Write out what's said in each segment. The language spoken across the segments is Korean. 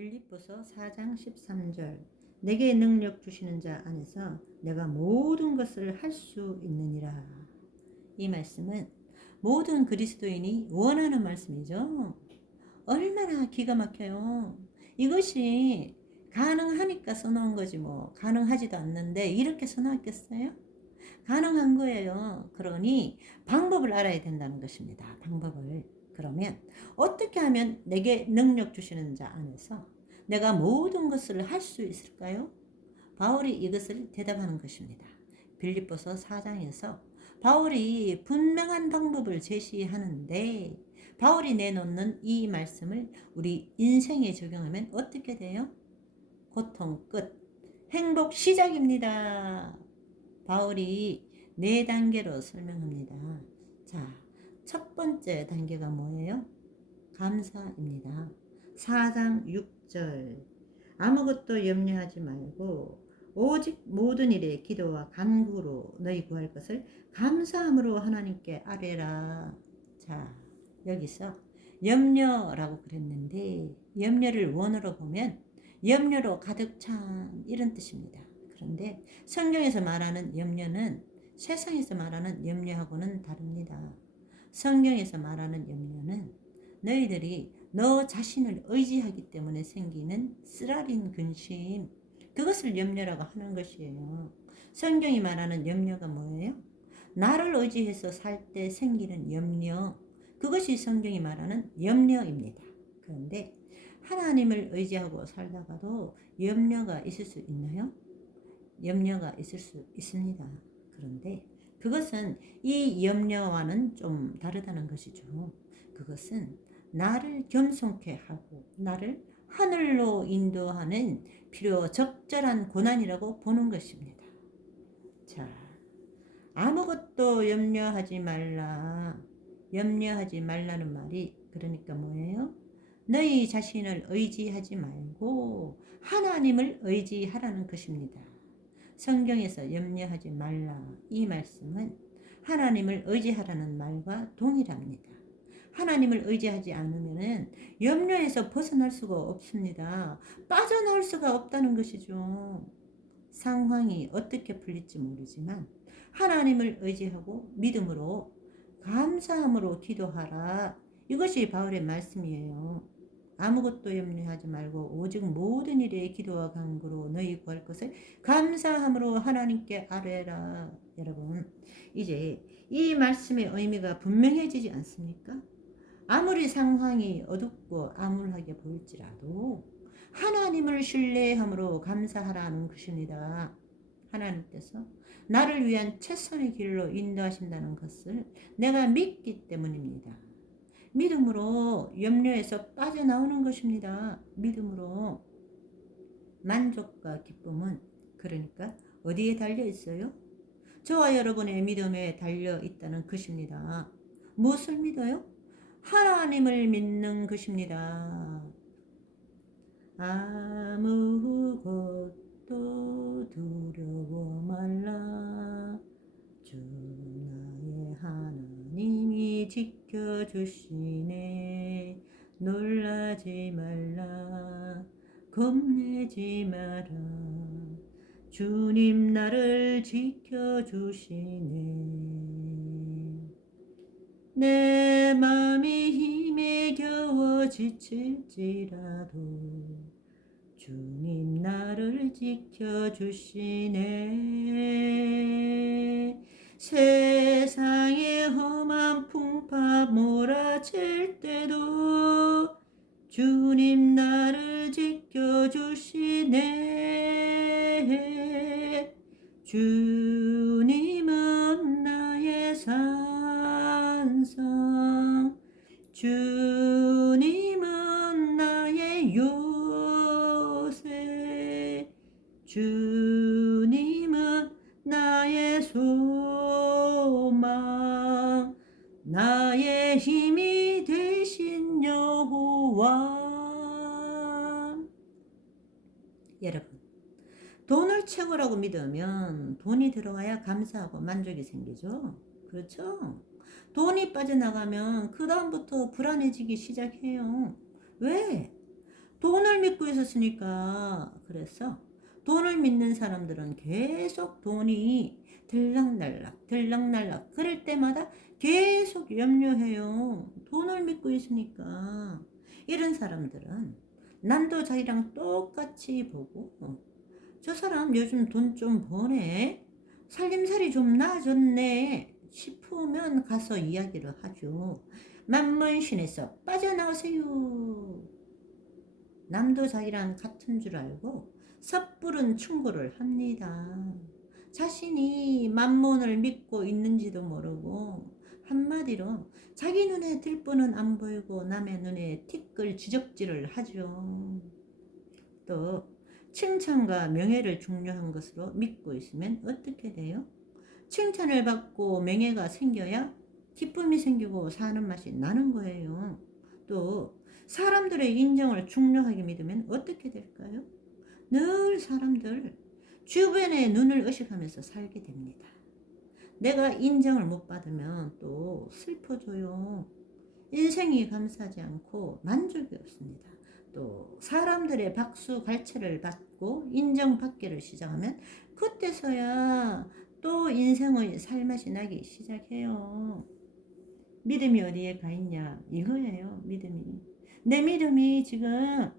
빌립보서 4장 13절 내게 능력 주시는 자 안에서 내가 모든 것을 할 수 있느니라. 이 말씀은 모든 그리스도인이 원하는 말씀이죠. 얼마나 기가 막혀요. 이것이 가능하니까 써놓은 거지 뭐 가능하지도 않는데 이렇게 써놨겠어요? 가능한 거예요. 그러니 방법을 알아야 된다는 것입니다. 방법을. 그러면 어떻게 하면 내게 능력 주시는 자 안에서 내가 모든 것을 할 수 있을까요? 바울이 이것을 대답하는 것입니다. 빌립보서 4장에서 바울이 분명한 방법을 제시하는데 바울이 내놓는 이 말씀을 우리 인생에 적용하면 어떻게 돼요? 고통 끝, 행복 시작입니다. 바울이 4단계로 설명합니다. 자, 첫 번째 단계가 뭐예요? 감사입니다. 4장 6절 아무것도 염려하지 말고 오직 모든 일에 기도와 간구로 너희 구할 것을 감사함으로 하나님께 아뢰라. 자, 여기서 염려라고 그랬는데 염려를 원어로 보면 염려로 가득 찬 이런 뜻입니다. 그런데 성경에서 말하는 염려는 세상에서 말하는 염려하고는 다릅니다. 성경에서 말하는 염려는 너희들이 너 자신을 의지하기 때문에 생기는 쓰라린 근심, 그것을 염려라고 하는 것이에요. 성경이 말하는 염려가 뭐예요? 나를 의지해서 살 때 생기는 염려, 그것이 성경이 말하는 염려입니다. 그런데 하나님을 의지하고 살다가도 염려가 있을 수 있나요? 염려가 있을 수 있습니다. 그런데 그것은 이 염려와는 좀 다르다는 것이죠. 그것은 나를 겸손케 하고 나를 하늘로 인도하는 필요 적절한 고난이라고 보는 것입니다. 자, 아무것도 염려하지 말라. 염려하지 말라는 말이 그러니까 뭐예요? 너희 자신을 의지하지 말고 하나님을 의지하라는 것입니다. 성경에서 염려하지 말라 이 말씀은 하나님을 의지하라는 말과 동일합니다. 하나님을 의지하지 않으면 염려에서 벗어날 수가 없습니다. 빠져나올 수가 없다는 것이죠. 상황이 어떻게 풀릴지 모르지만 하나님을 의지하고 믿음으로 감사함으로 기도하라. 이것이 바울의 말씀이에요. 아무것도 염려하지 말고 오직 모든 일에 기도와 간구로 너희 구할 것을 감사함으로 하나님께 아뢰라. 여러분, 이제 이 말씀의 의미가 분명해지지 않습니까? 아무리 상황이 어둡고 암울하게 보일지라도 하나님을 신뢰함으로 감사하라는 것입니다. 하나님께서 나를 위한 최선의 길로 인도하신다는 것을 내가 믿기 때문입니다. 믿음으로 염려에서 빠져나오는 것입니다. 믿음으로. 만족과 기쁨은 그러니까 어디에 달려 있어요? 저와 여러분의 믿음에 달려 있다는 것입니다. 무엇을 믿어요? 하나님을 믿는 것입니다. 아무것도 두려워 말라. 주 나의 하나님이 지켜주시네. 놀라지 말라. 겁내지 마라. 주님 나를 지켜주시네. 내 맘이 힘에 겨워 지칠지라도 주님 나를 지켜주시네. 세상의 험한 풍파 몰아칠 때도 주님 나를 지켜주시네. 주님은 나의 산성, 주님은 나의 요새, 주님은 나의 소망, 나의 힘이 되신 여호와. 여러분, 돈을 최고라고 믿으면 돈이 들어와야 감사하고 만족이 생기죠. 그렇죠? 돈이 빠져나가면 그 다음부터 불안해지기 시작해요. 왜? 돈을 믿고 있었으니까. 그래서 돈을 믿는 사람들은 계속 돈이 들락날락 들락날락 그럴 때마다 계속 염려해요. 돈을 믿고 있으니까. 이런 사람들은 남도 자기랑 똑같이 보고 저 사람 요즘 돈 좀 버네, 살림살이 좀 나아졌네 싶으면 가서 이야기를 하죠. 만문신에서 빠져나오세요. 남도 자기랑 같은 줄 알고 섣부른 충고를 합니다. 자신이 만몬을 믿고 있는지도 모르고 한마디로 자기 눈에 들보는 안 보이고 남의 눈에 티끌 지적질을 하죠. 또 칭찬과 명예를 중요한 것으로 믿고 있으면 어떻게 돼요? 칭찬을 받고 명예가 생겨야 기쁨이 생기고 사는 맛이 나는 거예요. 또 사람들의 인정을 중요하게 믿으면 어떻게 될까요? 늘 사람들 주변의 눈을 의식하면서 살게 됩니다. 내가 인정을 못 받으면 또 슬퍼져요. 인생이 감사하지 않고 만족이 없습니다. 또 사람들의 박수 갈채를 받고 인정받기를 시작하면 그때서야 또 인생의 살맛이 나기 시작해요. 믿음이 어디에 가 있냐 이거예요. 믿음이. 내 믿음이 지금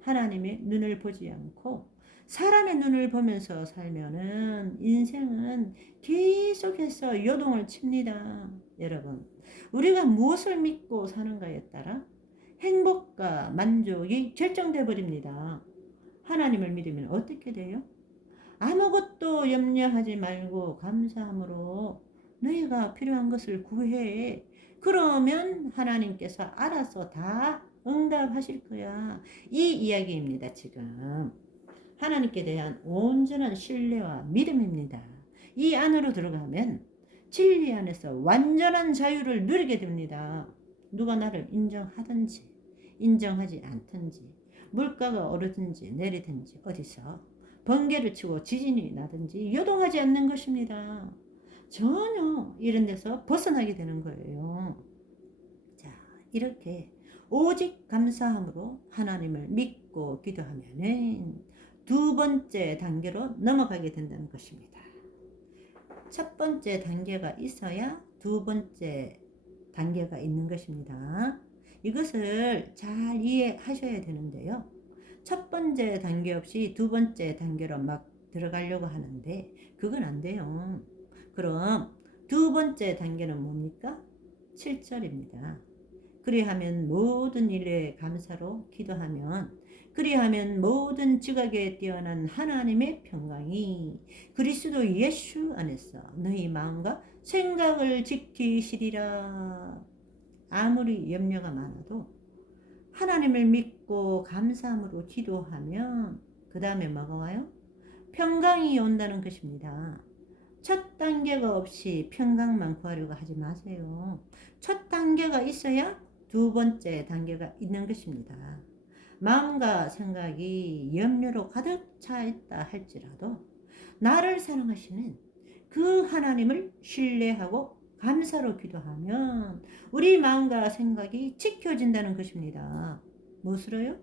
하나님의 눈을 보지 않고 사람의 눈을 보면서 살면은 인생은 계속해서 요동을 칩니다. 여러분, 우리가 무엇을 믿고 사는가에 따라 행복과 만족이 결정돼 버립니다. 하나님을 믿으면 어떻게 돼요? 아무것도 염려하지 말고 감사함으로 너희가 필요한 것을 구해. 그러면 하나님께서 알아서 다 응답하실 거야. 이 이야기입니다, 지금. 하나님께 대한 온전한 신뢰와 믿음입니다. 이 안으로 들어가면 진리 안에서 완전한 자유를 누리게 됩니다. 누가 나를 인정하든지 인정하지 않든지 물가가 오르든지 내리든지 어디서 번개를 치고 지진이 나든지 요동하지 않는 것입니다. 전혀 이런 데서 벗어나게 되는 거예요. 자, 이렇게 오직 감사함으로 하나님을 믿고 기도하면은 두 번째 단계로 넘어가게 된다는 것입니다. 첫 번째 단계가 있어야 두 번째 단계가 있는 것입니다. 이것을 잘 이해하셔야 되는데요. 첫 번째 단계 없이 두 번째 단계로 막 들어가려고 하는데 그건 안 돼요. 그럼 두 번째 단계는 뭡니까? 7절입니다. 그리하면 모든 일에 감사로 기도하면 그리하면 모든 지각에 뛰어난 하나님의 평강이 그리스도 예수 안에서 너희 마음과 생각을 지키시리라. 아무리 염려가 많아도 하나님을 믿고 감사함으로 기도하면 그 다음에 뭐가 와요? 평강이 온다는 것입니다. 첫 단계가 없이 평강만 구하려고 하지 마세요. 첫 단계가 있어야 두 번째 단계가 있는 것입니다. 마음과 생각이 염려로 가득 차 있다 할지라도 나를 사랑하시는 그 하나님을 신뢰하고 감사로 기도하면 우리 마음과 생각이 지켜진다는 것입니다. 무엇으로요?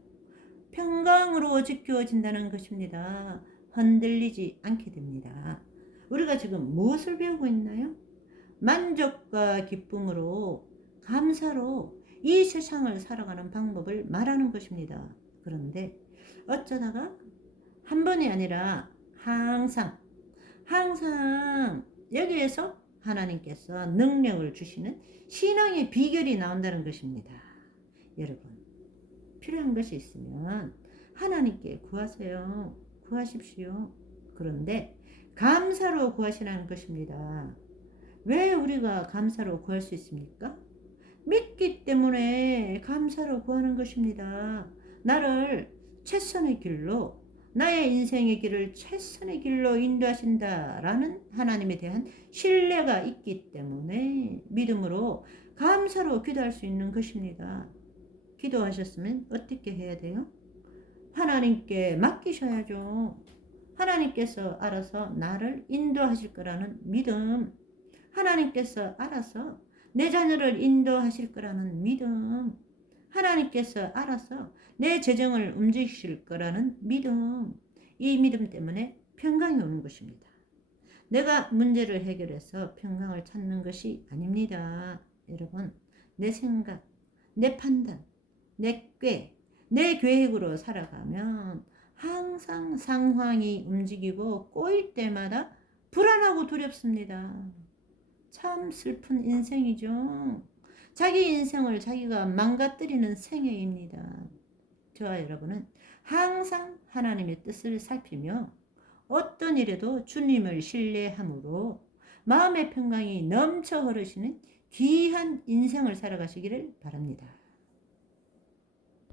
평강으로 지켜진다는 것입니다. 흔들리지 않게 됩니다. 우리가 지금 무엇을 배우고 있나요? 만족과 기쁨으로 감사로 이 세상을 살아가는 방법을 말하는 것입니다. 그런데 어쩌다가 한 번이 아니라 항상 여기에서 하나님께서 능력을 주시는 신앙의 비결이 나온다는 것입니다. 여러분, 필요한 것이 있으면 하나님께 구하세요. 구하십시오. 그런데 감사로 구하시라는 것입니다. 왜 우리가 감사로 구할 수 있습니까? 믿기 때문에 감사로 구하는 것입니다. 나를 최선의 길로, 나의 인생의 길을 최선의 길로 인도하신다라는 하나님에 대한 신뢰가 있기 때문에 믿음으로 감사로 기도할 수 있는 것입니다. 기도하셨으면 어떻게 해야 돼요? 하나님께 맡기셔야죠. 하나님께서 알아서 나를 인도하실 거라는 믿음, 하나님께서 알아서 내 자녀를 인도하실 거라는 믿음, 하나님께서 알아서 내 재정을 움직이실 거라는 믿음, 이 믿음 때문에 평강이 오는 것입니다. 내가 문제를 해결해서 평강을 찾는 것이 아닙니다. 여러분, 내 생각, 내 판단, 내 계획으로 살아가면 항상 상황이 움직이고 꼬일 때마다 불안하고 두렵습니다. 참 슬픈 인생이죠. 자기 인생을 자기가 망가뜨리는 생애입니다. 저와 여러분은 항상 하나님의 뜻을 살피며 어떤 일에도 주님을 신뢰함으로 마음의 평강이 넘쳐 흐르시는 귀한 인생을 살아가시기를 바랍니다.